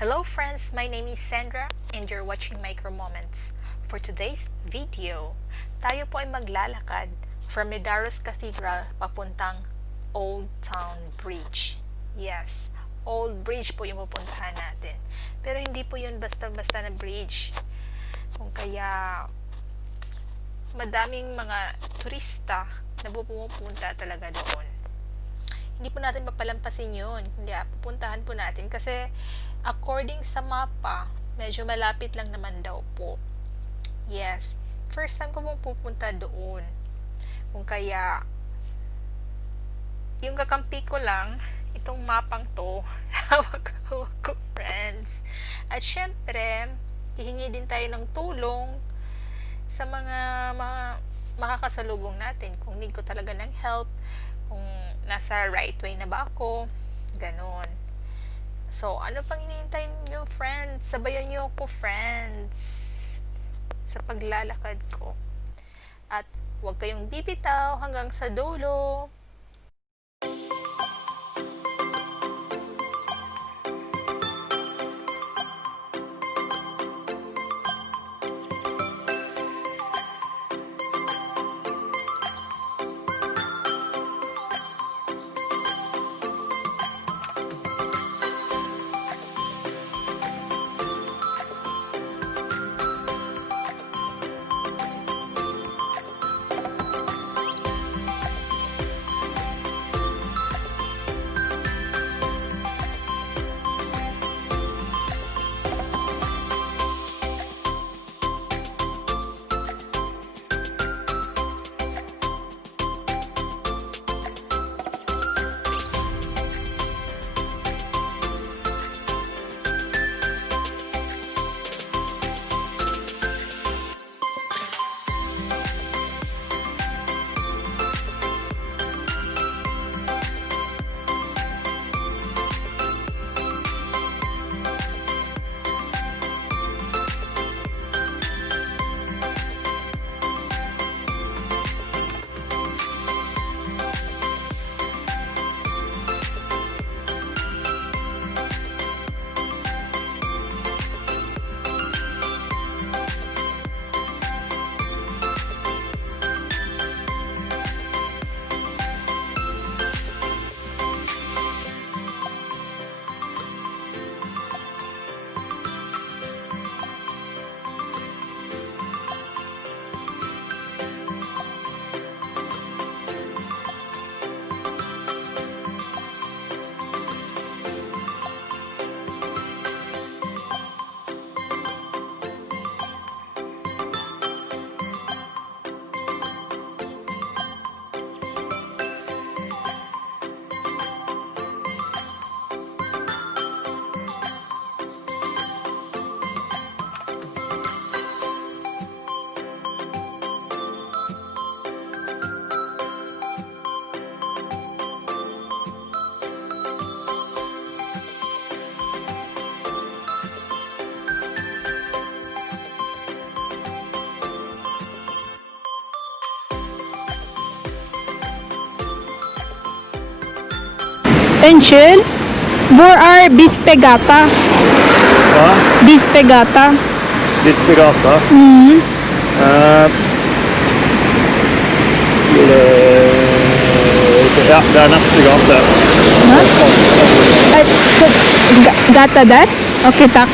Hello friends, my name is Sandra and you're watching Micro Moments. For today's video, tayo po ay maglalakad from Medeiros Cathedral papuntang Old Town Bridge. Yes, Old Bridge po yung pupuntahan natin. Pero hindi po yun basta-basta na bridge. Kung kaya madaming mga turista na pumupunta talaga doon. Hindi po natin papalampasin yun. Hindi, pupuntahan po natin kasi according sa mapa, medyo malapit lang naman daw po. Yes, first time ko pong pupunta doon. Kung kaya, yung kakampi ko lang, itong mapang to, hawak ko friends. At syempre, hihingi din tayo ng tulong sa mga makakasalubong natin. Kung need ko talaga ng help, kung nasa right way na ba ako, ganon. So, ano pang hinihintay niyo friends? Sabayan niyo ako friends sa paglalakad ko. At huwag kayong bibitaw hanggang sa dulo. Angel, where are Bispegata? Va? Bispegata. Bispegata? Ja, det er neste gate. So, gata der? Okay, takk.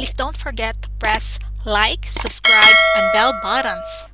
Please don't forget to press like, subscribe, and bell buttons.